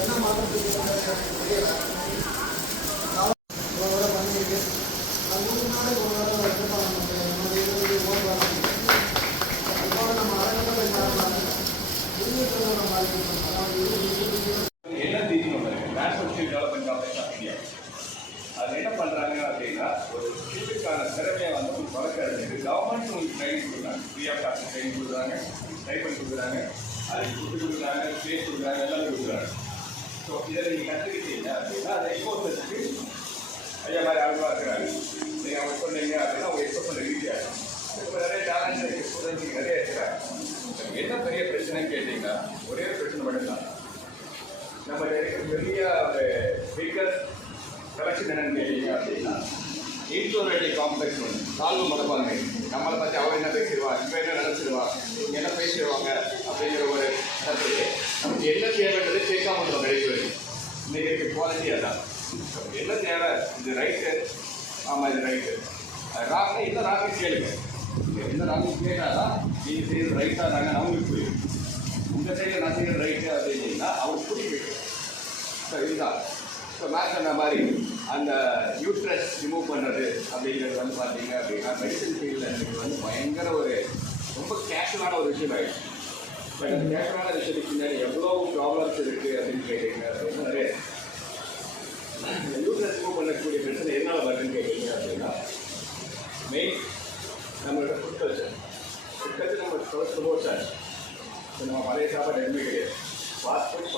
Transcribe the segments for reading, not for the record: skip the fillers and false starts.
என்ன மாற்றத்துக்கு தெரியல. ஒரு பண்ணிட்டு அது முன்னாடி ஒரு வாரம் எடுப்பாங்க. என்னுடைய இப்போ நம்ம அரங்கத்தில் என்ன தெரியும் national development office of India அது என்ன பண்ணுறாங்க அப்படின்னா ஒரு ஸ்கூலுக்கான திறமையை வந்து உங்களுக்கு வளர்க்கறதுக்கு கவர்மெண்ட் உங்களுக்கு ட்ரைனிங் கொடுக்குறாங்க. ஃப்ரீ ஆஃப் காஸ்ட் ட்ரைனிங் கொடுக்குறாங்க, டைப்பன் கொடுக்குறாங்க, அதுக்கு ஃபுட்டு கொடுக்குறாங்க, ஸ்பேஸ் கொடுக்குறாங்க, எல்லாமே கொடுக்குறாங்க. ஸோ இதை நீங்கள் கற்றுக்கிட்டீங்க அப்படின்னா அதை எக்ஸ்போசருக்கு ஐயா மாதிரி ஆர்வமாக இருக்கிறாங்க. நீங்கள் அவங்க சொன்னீங்க அப்படின்னா அவங்க எக்ஸ்போஸ் பண்ண ஈஸியாக இருக்கும். இப்போ நிறைய டேலண்ட் ஸ்டூடெண்ட்ஸுக்கு நிறைய இருக்கிறாங்க. என்ன பெரிய பிரச்சனைன்னு கேட்டிங்கன்னா ஒரே ஒரு பிரச்சனை மட்டும்தான். நம்ம பெரிய ஒரு பிக்கர் கலெக்ஷன் என்னன்னு கேட்டீங்க அப்படின்னா இன்ட்ரோவேட்டிவ் காம்ப்ளெக்ஸ் ஒன்று தாழ்வு மனப்பான்மை. நம்மளை பற்றி அவன் என்ன பேசிடுவான், இப்போ என்ன நினச்சிடுவான், இவங்க என்ன பேசிடுவாங்க அப்படிங்கிற ஒரு இடத்துக்கு நமக்கு என்ன தேவைன்றது கேட்காம இருக்கோம். கடைசி வரைக்கும் இன்றைக்கி இருக்க குவாலிட்டியாக தான் என்ன தேவை, இது ரைட்டு, ஆமாம் இது ரைட்டு, ராக்னா என்ன ராக்கு கேளுங்க. என்ன ராக்கு கேட்டால் தான் நீங்கள் செய்கிறது ரைட்டாக தாங்க அவங்களுக்கு புரியும். இந்த சைடில் நான் செய்கிறது ரைட்டு அப்படின்னா அவங்களுக்கு புரியும். ஸோ இதுதான் ஸோ மேட்ச் அந்த மாதிரி அந்த யூட்ரஸ் ரிமூவ் பண்ணுறது அப்படிங்கிறது வந்து பார்த்தீங்க அப்படின்னா மெடிசன் ஃபீல்டில் எனக்கு வந்து பயங்கர ஒரு ரொம்ப கேஷுவலான ஒரு விஷயம் ஆகிடுச்சு. பட் அந்த கேஷுவலான விஷயத்துக்கு பின்னாடி எவ்வளோ ப்ராப்ளம்ஸ் இருக்குது அப்படின்னு கேட்டீங்க அப்படின்னா நிறைய இந்த யூட்ரஸ் ரிமூவ் பண்ணக்கூடிய பிரச்சனை என்னால் வருதுன்னு கேட்டீங்க அப்படின்னா மெயின் நம்மளோட ஃபுட் கல்ச்சர் நம்ம ப்ரொமோட் ஆச்சு. ஸோ நம்ம பழைய சாப்பாடு எதுவுமே கிடையாது. ஃபாஸ்ட் ஃபுட்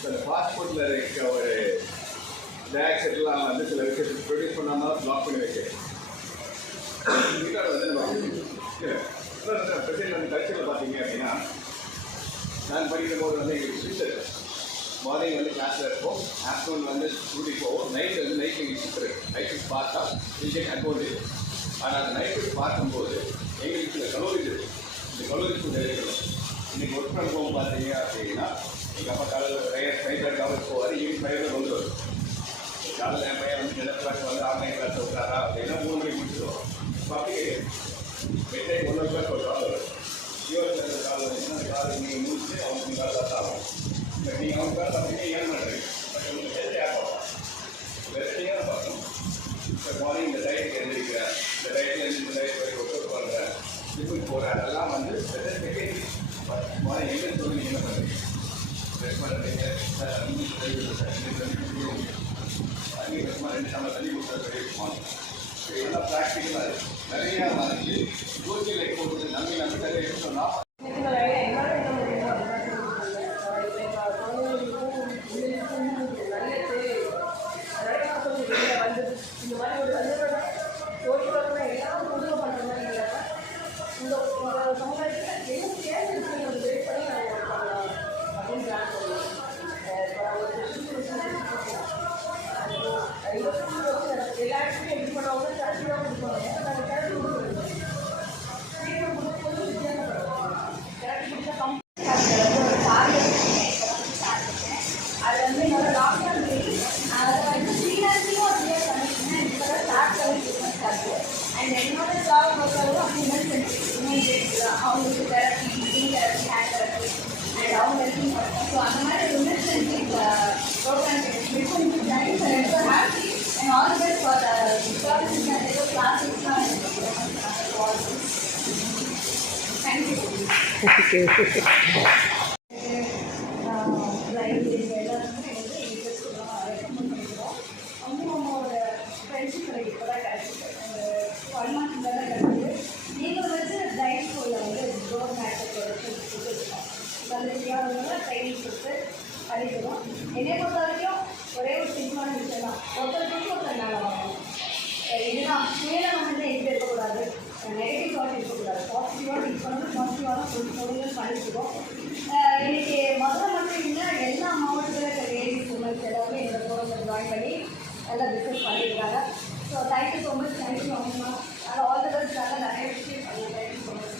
ஸோ அந்த ஃபாஸ்ட் ஃபுட்டில் இருக்க ஒரு பேக்ஸ் எல்லாம் வந்து சில விஷயத்துக்கு ப்ரொடியூஸ் பண்ணாமல் பிளாக் பண்ணி வைக்கிறேன். வந்து நம்ம பிரச்சனை வந்து கல்ச்சரில் பார்த்தீங்க அப்படின்னா நான் படிக்கிற போது வந்து எங்களுக்கு ஷிஃப்ட் இருக்கும். மார்னிங் வந்து கிளாஸில் இருக்கும், ஆஃப்டர்நூன் வந்து டியூட்டிக்கு போவோம், நைட் வந்து நைட் எங்களுக்கு ஷிஃப்ட் இருக்குது. நைட் ஷிஃப்ட் பார்த்தா இன்ஜெக்ட் அக்கௌண்ட். ஆனால் அந்த நைட் ஷிஃப்ட் பார்க்கும்போது எங்களுக்கு சில கலோரிஸ் இருக்குது. இந்த கலோரிஸ் ஃபுட் எடுக்கணும். இன்றைக்கி ஒர்க் ஃப்ரம் ஹோம் பார்த்தீங்க அப்படின்னா எங்கள் அப்பா காலையில் ஃபைவ் ஹவர்ஸ் போவார், ஈவினிங் 5 வந்து வரும். காலையில் என் பையன் வந்து 7 o'clock வந்து ஆன்லைன் கிளாஸ் விட்டாரா அப்படின்னா 3 மணிக்கு முடிச்சிடுவோம். இப்போ அப்படியே மிட்-நைட் 1 o'clock ஒரு கால் வரும். யூஎஸ் கால் வந்துச்சுன்னா அந்த கால் நீங்கள் முடிச்சு அவங்களுக்கு கால் தான் ஆகும். இப்போ நீங்கள் அவங்க கால் அப்படின்னா ஏன் பண்ணுறீங்க, பட் உங்களுக்கு ஹெல்த் ஆப் ஆகும். வெரைட்டியாக பார்க்கணும். இப்போ மார்னிங் இந்த டயட்டுக்கு எழுந்திரிக்கிறேன், இந்த டயட்டில் இந்த டயட் வரைக்கும் ஒர்க் பண்ணுறேன், ஜிம்முக்கு போகிறேன், அதெல்லாம் வந்து செகண்டரி. மார்னிங் எங்கே சொல்லி நீங்கள் என்ன பண்ணுறீங்க, ப்ரெஷ் பண்ணுறீங்க, தண்ணி சும்மா 2 டம்ளர் தண்ணி கொடுத்தா பெரிய இதெல்லாம் ப்ராக்டிக்கலாக நிறையா வந்து சோசியல் லைஃப் போட்டு நன்மை நிறைய சொன்னால் and another job அவங்களுக்கு therapy, hand therapy, and how helping so அந்த மாதிரி women's program before you join, so let's go happy and all the best for the services and the classes. Thank you. நீங்கள் வந்து tight ஸ்கூலில் வந்து door மேட்டோட training கொடுத்து படிக்கிறோம். என்னை பொறுத்த வரைக்கும் ஒரே ஒரு சிம்பிளான விஷயம் தான், ஒருத்தருக்கு ஒருத்தர் மேலே வாங்கணும். இதுதான் சுயநலம் வந்து எங்கே இருக்கக்கூடாது, நெகட்டிவ் தாட் இருக்கக்கூடாது, பாசிட்டிவாக திங்க் பண்ணணும், பாசிட்டிவான பொருட்கள் பண்ணிக்கிறோம். இன்றைக்கி முதல்ல மட்டும் இல்லை, எல்லா மாவட்டத்தில் இருக்க லேடிஸ் உமன்ஸ் எல்லாருமே இந்த ப்ரோக்ராம் ஜாயின் பண்ணி நல்லா பிஸ்னஸ் பண்ணியிருக்காங்க. So thank you so much. Thank you அம்மா. அது ஆல் தி பெஸ்ட். நிறைய விஷயம் பண்ணலாம். Thank you so much.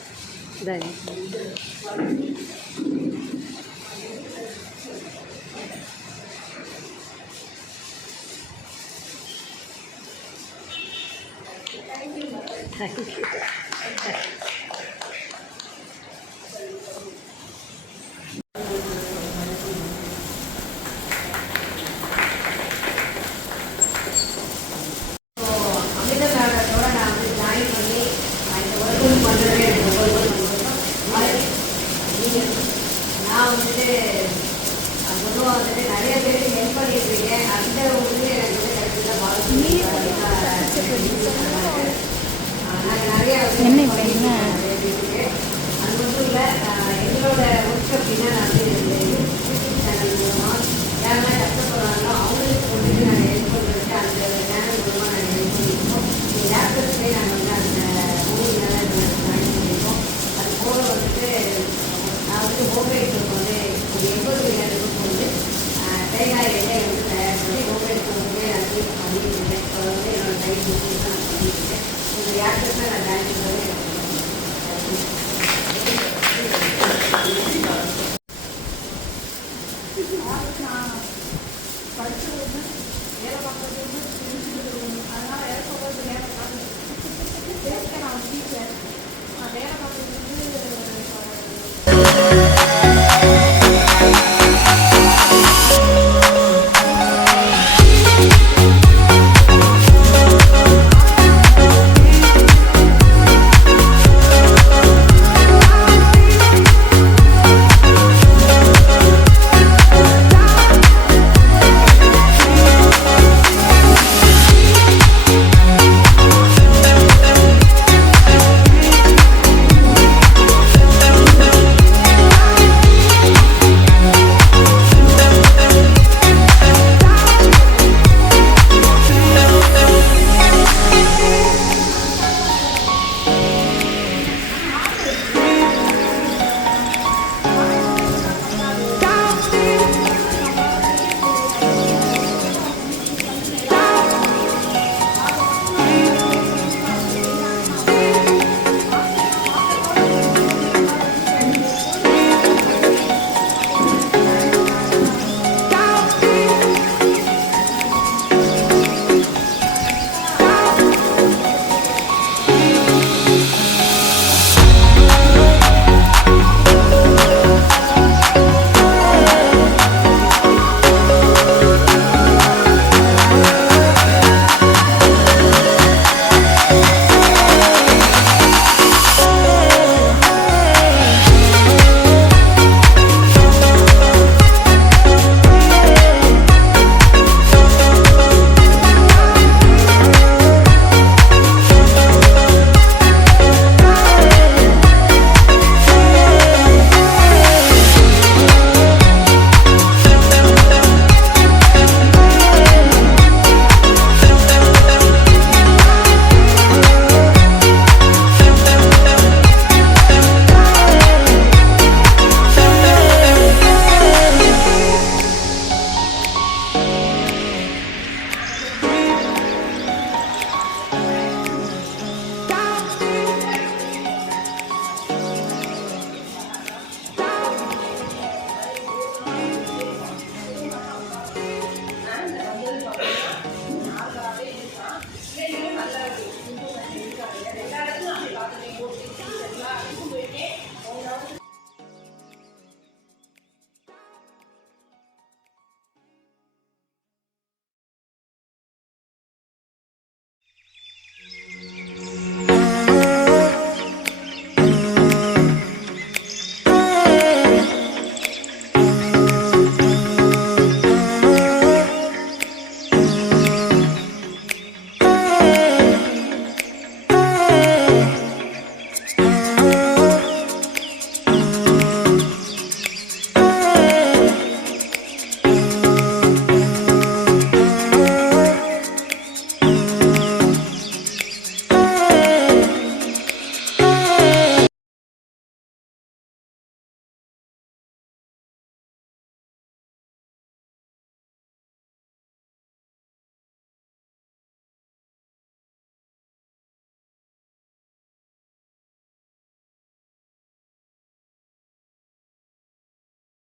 Thank you.